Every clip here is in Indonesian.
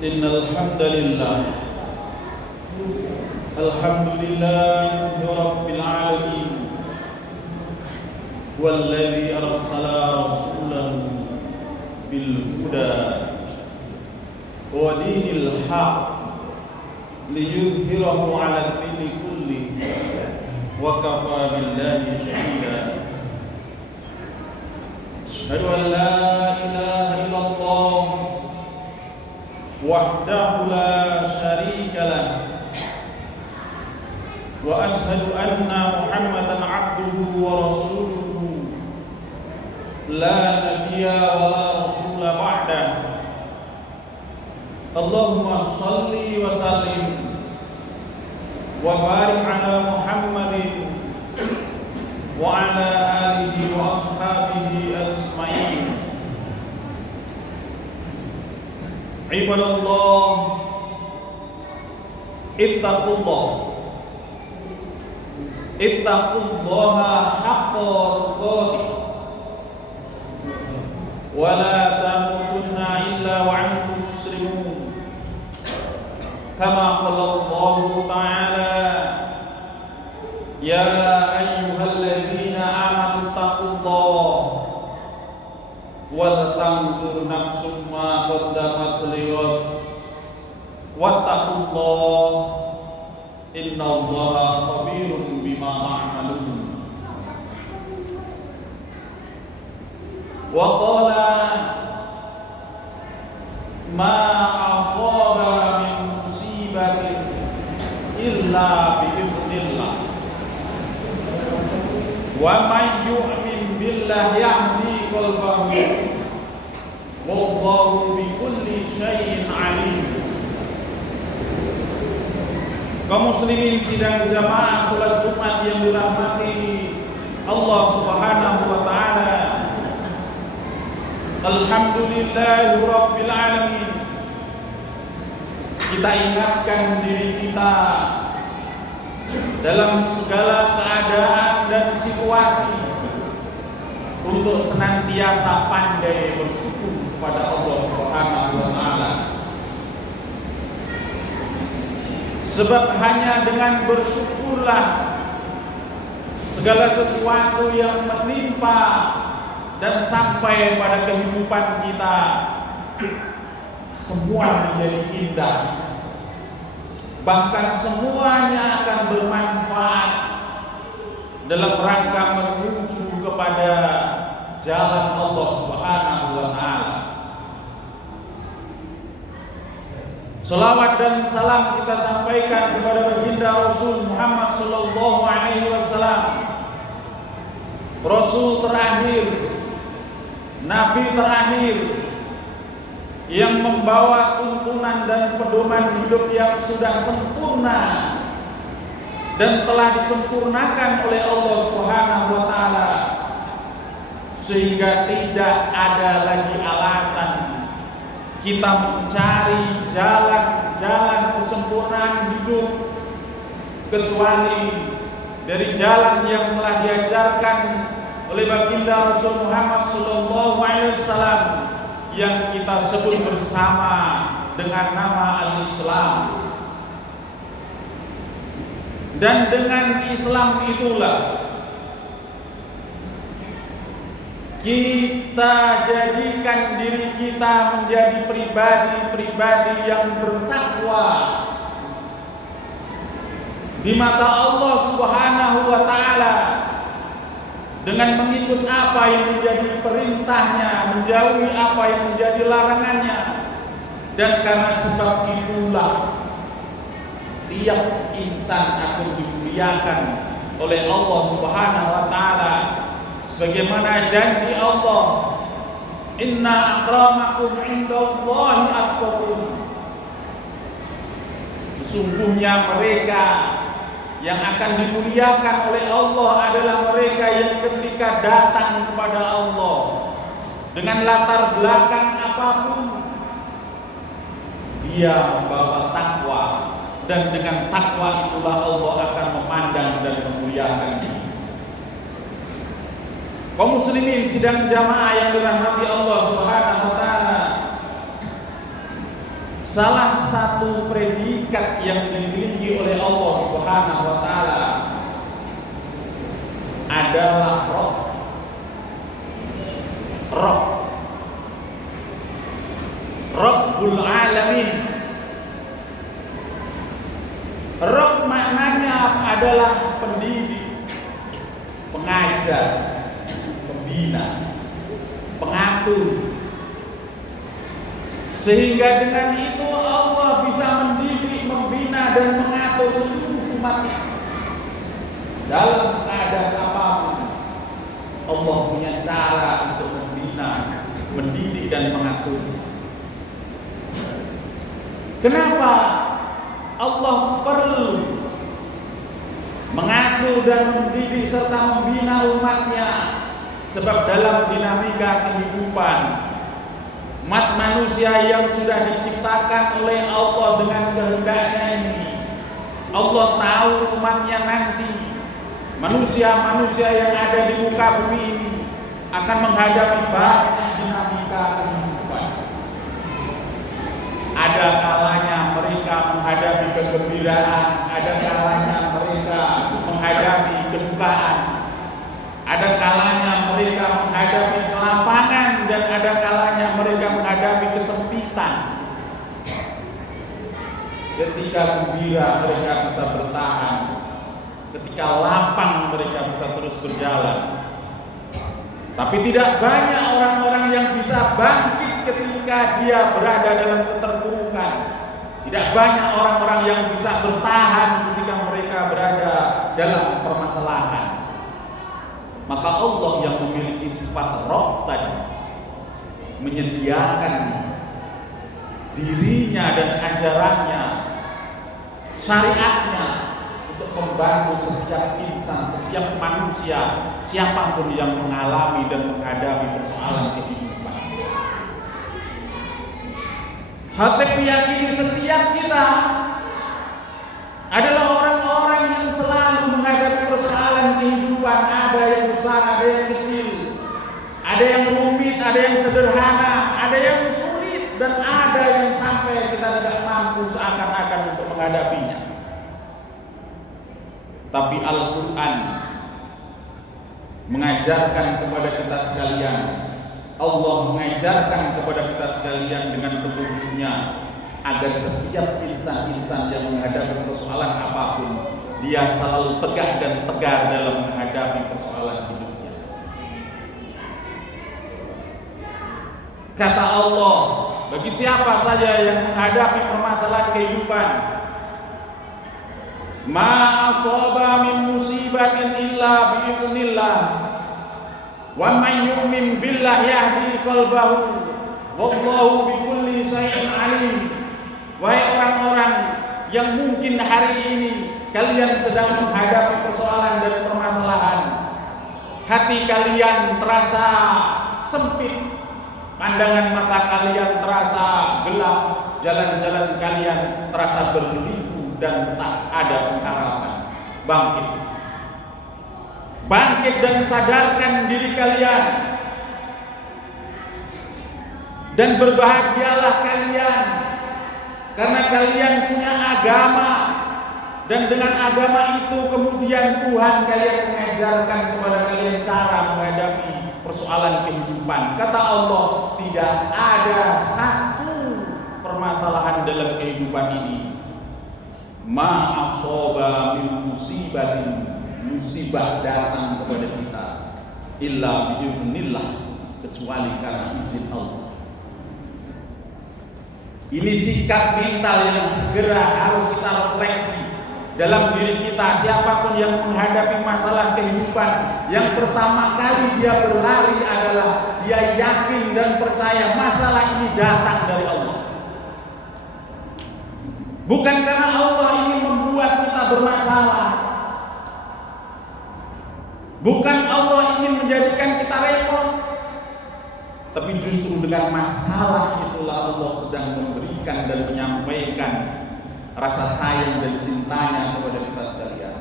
Innal hamdalillah alhamdulillahi rabbil alamin walladzi arsala rasulahu bil huda wa dinil haq liyudhhirahu 'ala ad-dini kullihi wa kafa billahi shahida. Asyhadu an la ilaha illallah wahdahu la syarika lah wa ashhadu anna Muhammadan abduhu wa rasuluhu la nabiyya wa la rasula ba'dah. Allahumma salli wa sallim wa barik ala Muhammadin wa ala alihi wa ashabihi ajma'in. Ibadallah, ittaqullah, ittaqullaha haqqa tuqatih, wa la tamutunna illa wa antum muslimun. Kama qala Allah Ta'ala, ya ayyuhalladzina amanu taqullah wal tanzur nafsum ma qaddamat lighad wattaqullah innallaha khabirun bima ta'malun. Wa qala ma asaba min musibatin illa bi idznillah wa may yu'min billahi yahdi qalbahu wallahu bi kulli syai'in alim. Kaum muslimin sidang jamaah salat Jumat yang dirahmati Allah Subhanahu wa taala, alhamdulillahi rabbil alamin. Kita ingatkan diri kita dalam segala keadaan dan situasi untuk senantiasa pandai bersyukur kepada Allah Subhanahu wa taala. Sebab hanya dengan bersyukurlah segala sesuatu yang menimpa dan sampai pada kehidupan kita semua menjadi indah. Bahkan semuanya akan bermanfaat dalam rangka menuju kepada jalan Allah Subhanahu wa taala. Salawat dan salam kita sampaikan kepada baginda Rasul Muhammad sallallahu alaihi wasallam, Rasul terakhir, Nabi terakhir yang membawa tuntunan dan pedoman hidup yang sudah sempurna dan telah disempurnakan oleh Allah Subhanahu wa taala, sehingga tidak ada lagi alasan kita mencari jalan-jalan kesempurnaan hidup kecuali dari jalan yang telah diajarkan oleh baginda Rasul Muhammad sallallahu alaihi wasallam yang kita sebut bersama dengan nama Al-Islam. Dan dengan Islam itulah kita jadikan diri kita menjadi pribadi-pribadi yang bertakwa di mata Allah Subhanahu wa taala, dengan mengikut apa yang menjadi perintahnya, menjauhi apa yang menjadi larangannya. Dan karena sebab itulah setiap insan akan dimuliakan oleh Allah Subhanahu wa taala, sebagaimana janji Allah, inna akramakum indallahi atqakum. Sesungguhnya mereka yang akan dimuliakan oleh Allah adalah mereka yang ketika datang kepada Allah dengan latar belakang apapun, dia membawa takwa, dan dengan takwa itulah Allah akan memandang dan memuliakan dia. Kaum muslimin sidang jamaah yang dirahmati Allah Subhanahu wa taala, salah satu predikat yang dimiliki oleh Allah Subhanahu wa taala adalah Rabb. Rabbul alamin. Rabb maknanya adalah pendidik, pengajar, pembina, pengatur. Sehingga dengan itu Allah bisa mendidik, membina dan mengatur seluruh umatnya dalam keadaan apapun. Allah punya cara untuk membina, mendidik dan mengatur. Kenapa Allah perlu mengatur dan mendidik serta membina umatnya? Sebab dalam dinamika kehidupan Umat manusia yang sudah diciptakan oleh Allah dengan kehendaknya ini. Allah tahu umatnya nanti, manusia-manusia yang ada di muka bumi ini akan menghadapi banyak dinamika kehidupan. Ada kalanya mereka menghadapi kegembiraan, ada kalanya mereka menghadapi kedukaan, ada kalanya mereka menghadapi kelapangan, dan ada kalanya mereka menghadapi kesempitan. Ketika gembira mereka bisa bertahan, ketika lapang mereka bisa terus berjalan. Tapi tidak banyak orang-orang yang bisa bangkit ketika dia berada dalam keterpurukan. Tidak banyak orang-orang yang bisa bertahan ketika mereka berada dalam permasalahan. Maka Allah yang memiliki sifat Rabb tadi menyediakan dirinya dan ajarannya, syariatnya untuk membantu setiap insan, setiap manusia, siapapun yang mengalami dan menghadapi persoalan kehidupan. Hati meyakini setiap kita adalah orang-orang yang selalu menghadapi persoalan kehidupan. Ada yang besar, ada yang kecil, ada yang rumit, ada yang sederhana, ada yang sulit, dan ada yang sampai kita tidak mampu seakan-akan untuk menghadapinya. Tapi Al-Quran mengajarkan kepada kita sekalian, Allah mengajarkan kepada kita sekalian dengan petunjuknya, agar setiap insan-insan yang menghadapi persoalan apapun, dia selalu tegak dan tegar dalam menghadapi persoalan hidupnya. Kata Allah, bagi siapa saja yang menghadapi permasalahan kehidupan, ma asaba min musibatin illa bi'idznillah wa may yu'min billah yahdi qalbahu wallahu bikulli syai'in alim. Wahai orang-orang yang mungkin hari ini kalian sedang menghadapi persoalan dan permasalahan, hati kalian terasa sempit, pandangan mata kalian terasa gelap, jalan-jalan kalian terasa berliku dan tak ada pengharapan. Bangkit dan sadarkan diri kalian, dan berbahagialah kalian karena kalian punya agama, dan dengan agama itu kemudian Tuhan kalian mengajarkan kepada kalian cara menghadapi persoalan kehidupan. Kata Allah, tidak ada satu permasalahan dalam kehidupan ini, ma asaba min musibatin, musibah datang kepada kita, illa bi'idznillah, kecuali karena izin Allah. Ini sikap mental yang segera harus kita refleksi dalam diri kita. Siapapun yang menghadapi masalah kehidupan, yang pertama kali dia berlari adalah dia yakin dan percaya masalah ini datang dari Allah. Bukan karena Allah ingin membuat kita bermasalah, bukan Allah ingin menjadikan kita repot, tapi justru dengan masalah itulah Allah sedang memberikan dan menyampaikan rasa sayang dan cintanya kepada kita sekalian.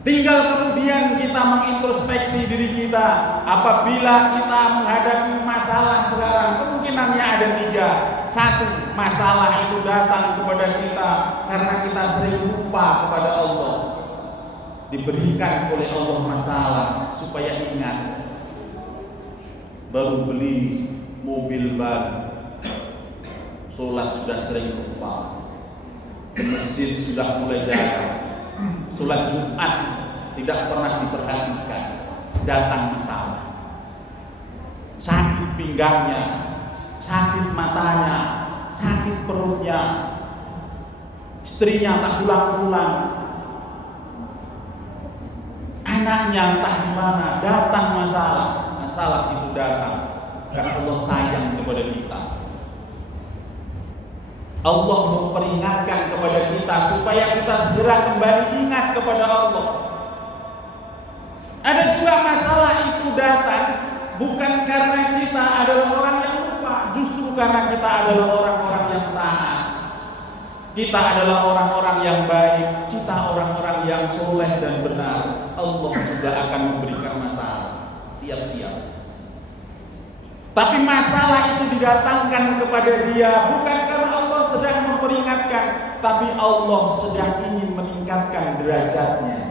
Tinggal kemudian kita mengintrospeksi diri kita. Apabila kita menghadapi masalah sekarang, kemungkinannya ada 3. 1, masalah itu datang kepada kita karena kita sering lupa kepada Allah. Diberikan oleh Allah masalah supaya ingat, baru beli mobil baru, sholat sudah sering lupa, masjid sudah mulai jarang, sholat Jumat tidak pernah diperhatikan, datang masalah, sakit pinggangnya, sakit matanya, sakit perutnya, istrinya tak pulang-pulang, anaknya entah di mana, datang masalah. Masalah itu datang karena Allah sayang kepada kita. Allah memperingatkan kepada kita supaya kita segera kembali ingat kepada Allah. Ada juga masalah itu datang bukan karena kita adalah orang yang justru karena kita adalah orang-orang yang taat, kita adalah orang-orang yang baik, kita orang-orang yang soleh dan benar, Allah juga akan memberikan masalah. Siap-siap. Tapi masalah itu didatangkan kepada dia bukan karena Allah sedang memperingatkan, tapi Allah sedang ingin meningkatkan derajatnya.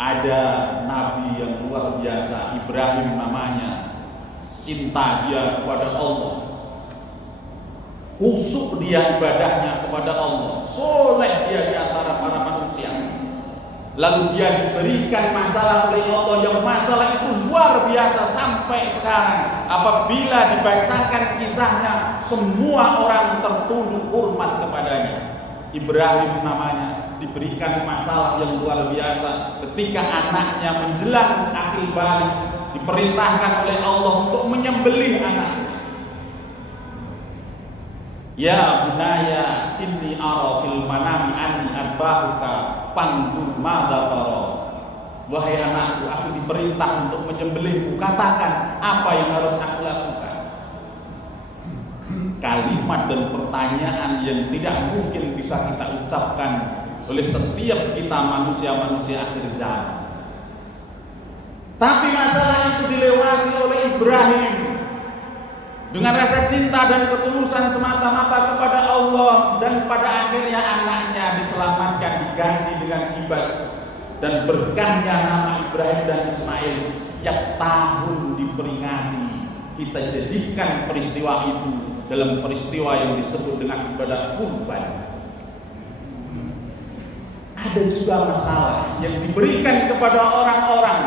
Ada nabi yang luar biasa, Ibrahim namanya, cinta dia kepada Allah, khusyuk dia ibadahnya kepada Allah, soleh dia di antara para manusia. Lalu dia diberikan masalah oleh Allah yang masalah itu luar biasa sampai sekarang. Apabila dibacakan kisahnya, semua orang tertunduk hormat kepadanya. Ibrahim namanya, diberikan masalah yang luar biasa ketika anaknya menjelang akhir balik, diperintahkan oleh Allah untuk menyembelih anaknya. Ya bunaya inni ara fil manami anni adbahuka fandur madza tara. Wahai anakku, aku diperintah untuk menyembelihmu, katakan apa yang harus aku lakukan. Kalimat dan pertanyaan yang tidak mungkin bisa kita ucapkan oleh setiap kita manusia-manusia akhir zaman. Tapi masalah itu dilewati oleh Ibrahim dengan rasa cinta dan ketulusan semata-mata kepada Allah, dan pada akhirnya anaknya diselamatkan, diganti dengan Ibas, dan berkahnya nama Ibrahim dan Ismail setiap tahun diperingati. Kita jadikan peristiwa itu dalam peristiwa yang disebut dengan ibadah kurban. Ada juga masalah yang diberikan kepada orang-orang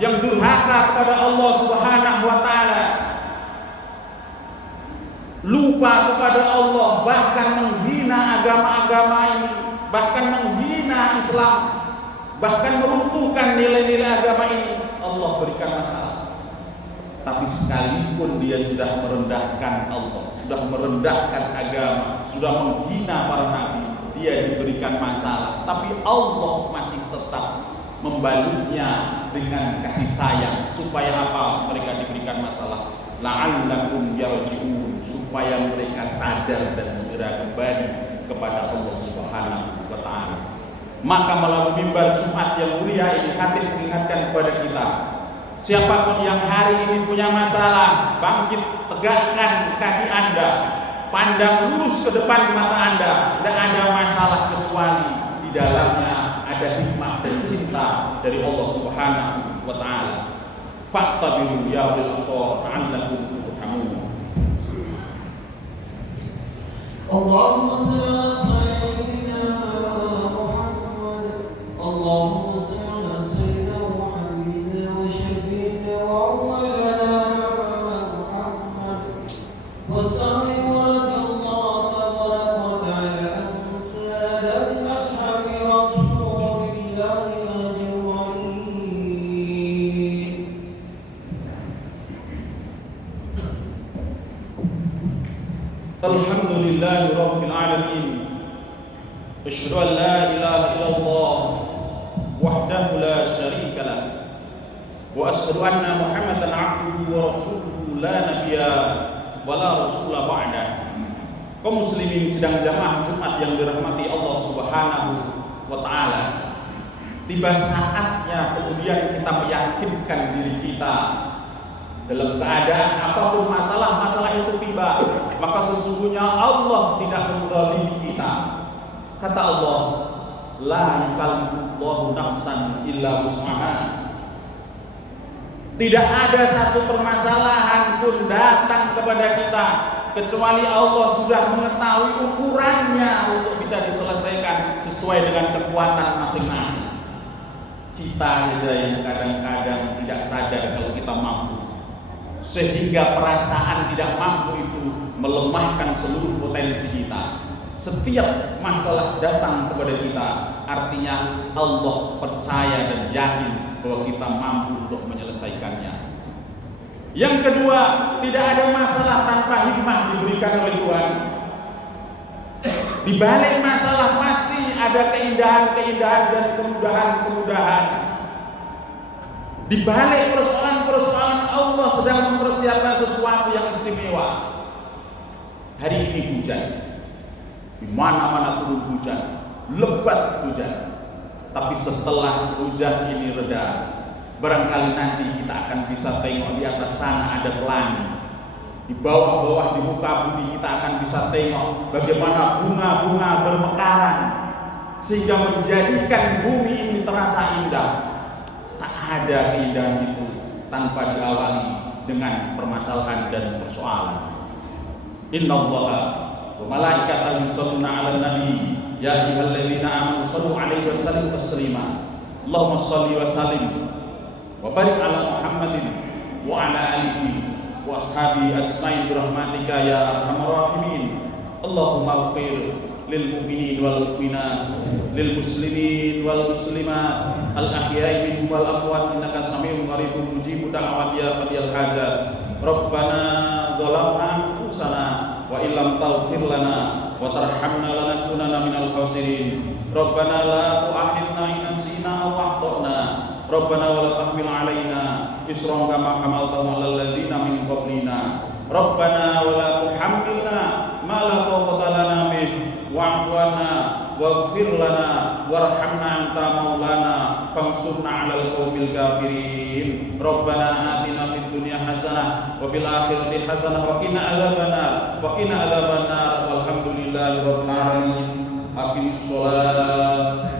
yang durhaka kepada Allah Subhanahu wa Ta'ala, lupa kepada Allah, bahkan menghina agama-agama ini, bahkan menghina Islam, bahkan meruntuhkan nilai-nilai agama ini. Allah berikan masalah. Tapi sekalipun dia sudah merendahkan Allah, sudah merendahkan agama, sudah menghina para nabi, dia diberikan masalah, tapi Allah masih tetap membalutnya dengan kasih sayang. Supaya apa mereka diberikan masalah? La'allakum yarji'un, supaya mereka sadar dan segera kembali kepada Allah Subhanahu wa Ta'ala. Maka melalui mimbar Jumat yang mulia ini, khatib mengingatkan kepada kita, siapapun yang hari ini punya masalah, bangkit, tegakkan kaki Anda, pandang lurus ke depan mata Anda. Tidak ada masalah kecuali di dalamnya ada hikmah dan cinta dari Allah Subhanahu wa Ta'ala. Fa'tabiru ya ulil absar la'allakum turhamun. Allahumma shalli ala sayyidina Muhammad. Allahumma shalli ala sayyidina Muhammad wa shafi'ina wa awwalana Muhammad. Wa sallallahu ala Allah wa ta'ala an sayyidina ashabi Rasulillah ajma'in. Alhamdulillahi Rabbil Alamin. Asyhadu an la ilaha illallah wahdahu la syarika lah, wa asyhadu anna Muhammadan abduhu wa rasuluhu la nabiyya wa la rasula ba'da. Kaum muslimin sidang jamaah Jumat yang dirahmati Allah Subhanahu wa Ta'ala, tiba saatnya kemudian kita meyakinkan diri kita dalam keadaan apapun masalah itu tiba, maka sesungguhnya Allah tidak menzalimi kita. Kata Allah, la yukallifullahu nafsan illa wus'aha. Tidak ada satu permasalahan pun datang kepada kita kecuali Allah sudah mengetahui ukurannya untuk bisa diselesaikan sesuai dengan kekuatan masing-masing. Kita saja yang kadang-kadang tidak sadar kalau kita mampu, sehingga perasaan tidak mampu itu melemahkan seluruh potensi kita. Setiap masalah datang kepada kita, artinya Allah percaya dan yakin bahwa kita mampu untuk menyelesaikannya. Yang kedua, tidak ada masalah tanpa hikmah diberikan oleh Tuhan. Di balik masalah pasti ada keindahan-keindahan dan kemudahan-kemudahan. Di balik persoalan-persoalan Allah sedang mempersiapkan sesuatu yang istimewa. Hari ini hujan, di mana-mana turun hujan, lebat hujan. Tapi setelah hujan ini reda, barangkali nanti kita akan bisa tengok di atas sana ada pelangi. Di bawah-bawah di muka bumi kita akan bisa tengok bagaimana bunga-bunga bermekaran, sehingga menjadikan bumi ini terasa indah. Tak ada keindahan itu tanpa diawali dengan permasalahan dan persoalan. Innallaha wa malaikatahu yusholluna 'alan nabi ya ayyuhalladzina amanu shallu 'alaihi wa sallimu taslima. Allahumma shalli wa sallim wa barik 'ala Muhammadin wa 'ala alihi wa ashabihi ajmain bi rahmatika ya arhamar rahimin. Allahumma ighfir lil mu'minin wal mu'minat, lil muslimin wal muslimat, al ahya'i minhum wal amwat, innaka samii'un qaribun mujibu da'wat ya qadiyal hajat. Rabbana zalamna anfusana wa illam taghfir lana wa tarhamna lanakunanna minal khasirin. Rabbana la tu'akhidna in nasina aw akhtana. Rabbana wa la tahmil 'alaina isran kama hamaltahu 'alal ladzina min qablina. Rabbana wa la tuhammilna ma la taqata lana bih wa'fu 'anna waghfir lana warhamna anta maulana fansurna 'alal qaumil kafirin. Rabbana atina fid dunya hasanah wa fil akhirati hasanah wa qina adzabannar walhamdulillahi rabbil alamin. Aqimis shalah.